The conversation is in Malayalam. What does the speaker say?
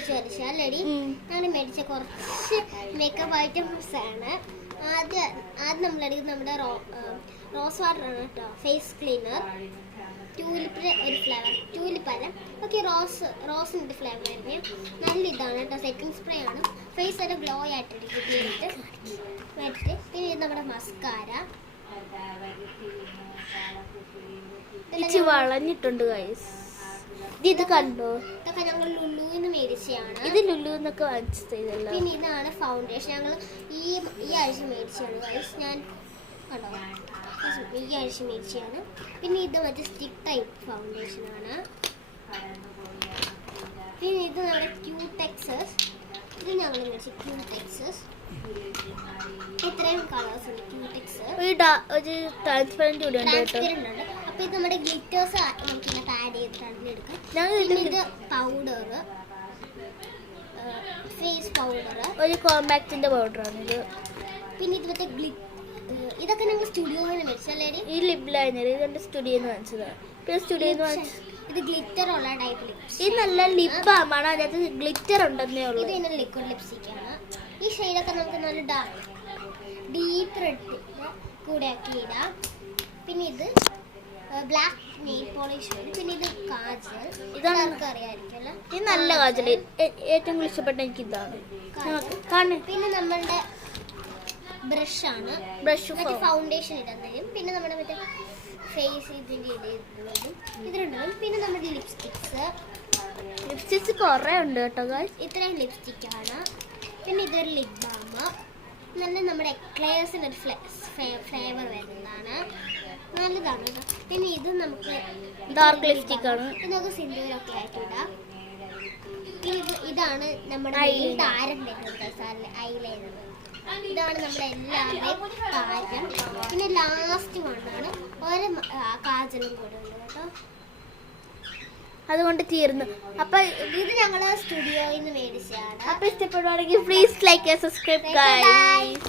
ചോദിച്ചു വരച്ചാൽ ലേഡി ഞങ്ങൾ മേടിച്ച കുറച്ച് മേക്കപ്പ് ഐറ്റംസ് ആണ്. ആദ്യം നമ്മൾ എടുക്കുന്നത് നമ്മുടെ റോസ് വാട്ടർ ആണ് കേട്ടോ. ഫേസ് ക്ലീനർ, ട്യൂലിപ്പിൻ്റെ ഒരു ഫ്ലേവർ, ട്യൂലിപ്പല്ല ഓക്കെ, റോസിൻ്റെ ഫ്ലേവർ ആയിരിക്കും. നല്ല ഇതാണ് കേട്ടോ. സെറ്റിംഗ് സ്പ്രേ ആണ്. ഫേസ് ഒരു ഗ്ലോ ആയിട്ടിരിക്കും മേടിച്ചിട്ട്. പിന്നെ ഇത് നമ്മുടെ മസ്കാര വളഞ്ഞിട്ടുണ്ട് ഗൈസ്. ഇത് കണ്ടോ, ഇതൊക്കെ ഞങ്ങൾ ലുലുവിന്ന് മേടിച്ചതാണ്. ഇത് ലുലുന്നൊക്കെ വാങ്ങിച്ചതല്ല. പിന്നെ ഇതാണ് ഫൗണ്ടേഷൻ. ഞങ്ങൾ ഈ ആഴ്ച മേടിച്ചതാണ് ഗൈസ്. ഞാൻ കണ്ടോ ഈ ആഴ്ച മേടിച്ചതാണ്. പിന്നെ ഇത് മറ്റേ സ്റ്റിക്ക് ടൈപ്പ് ഫൗണ്ടേഷൻ ആണ്. പിന്നെ ഇത് നമ്മുടെ ക്യൂടെക്സസ്. ഇത് ഞങ്ങൾ മേടിച്ച ക്യൂടെക്സസ്. ഇത്രയും കളേഴ്സ് ഉണ്ട് ക്യൂടെക്സ്. ട്രാൻസ്പെറന്റ് ഉണ്ട്. അപ്പൊ ഇത് നമ്മുടെ ഗ്ലിറ്റേഴ്സ് നമുക്ക് ആഡ് ചെയ്തിട്ടാണ് എടുക്കാം. ഇത് പൗഡർ, ഫേസ് പൗഡർ, ഒരു കോമ്പാക്റ്റിന്റെ പൗഡറാണ് ഇത്. പിന്നെ ഇത് മറ്റേ ഇതൊക്കെ ഞങ്ങൾ സ്റ്റുഡിയോയിൽ മേടിച്ചല്ലേ. ഈ ലിപ് ലൈനർ ഇതെന്റെ സ്റ്റുഡിയോന്ന് വാങ്ങിച്ചതാണ്. പിന്നെ സ്റ്റുഡിയോന്ന് വാങ്ങിച്ചു. ഇത് ഗ്ലിറ്റർ ഉള്ള ടൈപ്പ് ലിപ്സ്റ്റിക്. ഇത് നല്ല ലിപ്പാണ്, അതിനകത്ത് ഗ്ലിറ്റർ ഉണ്ടെന്നേ ഉള്ളൂ. ഇത് ഇതിന്റെ ലിക്വിഡ് ലിപ്സ്റ്റിക് ആണ്. ഈ ഷെയ്ഡൊക്കെ നമുക്ക് നല്ല ഡീപ്പ് റെഡ് കൂടെ ആക്കി ഇടാം. പിന്നെ ഇത് ബ്ലാക്ക് നെയിൽ പോളിഷ് വരും. പിന്നെ ഇത് കാജൽ. ഇതാണ് നമുക്ക് അറിയാമായിരിക്കുമല്ലോ. ഇത് നല്ല കാജൽ. ഏറ്റവും കൂടുതൽ ഇഷ്ടപ്പെട്ട എനിക്ക് ഇതാണ്. പിന്നെ നമ്മളുടെ ബ്രഷാണ്. മറ്റേ ഫൗണ്ടേഷൻ ഇടുന്നതും പിന്നെ നമ്മുടെ മറ്റേ ഫേസ് ഇതിൻ്റെ ഇതിലുണ്ടാവും. പിന്നെ നമ്മുടെ ലിപ്സ്റ്റിക്സ് കുറേ ഉണ്ട് കേട്ടോ ഗൈസ്. ഇത്രയും ലിപ്സ്റ്റിക്കാണ്. പിന്നെ ഇതൊരു ലിപ് ബാം. നല്ല നമ്മുടെ എക്ലെയർസിൻ്റെ ഒരു ഫ്ലേവർ വരുന്നതാണ്. നല്ലതാണ് കേട്ടോ. പിന്നെ ഇത് നമുക്ക് ഡാർക്ക് ലിപ്സ്റ്റിക് ആണ്. ഇത് നമുക്ക് സിന്ദൂരൊക്കെ ആയിട്ടിടാം. ഇതാണ് നമ്മുടെ താരം വരുന്നത്, ഐലൈനർ. ഇതാണ് നമ്മുടെ എല്ലാവരുടെയും താരം. പിന്നെ ലാസ്റ്റ് വണ്ണാണ് ഓരോ കാജലും കൂടെ ഉണ്ട് കേട്ടോ. അതുകൊണ്ട് തീർന്നു. അപ്പൊ ഇത് ഞങ്ങൾ സ്റ്റുഡിയോയിൽ നിന്ന് മേടിച്ചതാണ്. അപ്പൊ ഇഷ്ടപ്പെടുവാണെങ്കിൽ പ്ലീസ് ലൈക്ക് സബ്സ്ക്രൈബ് ഗൈസ്.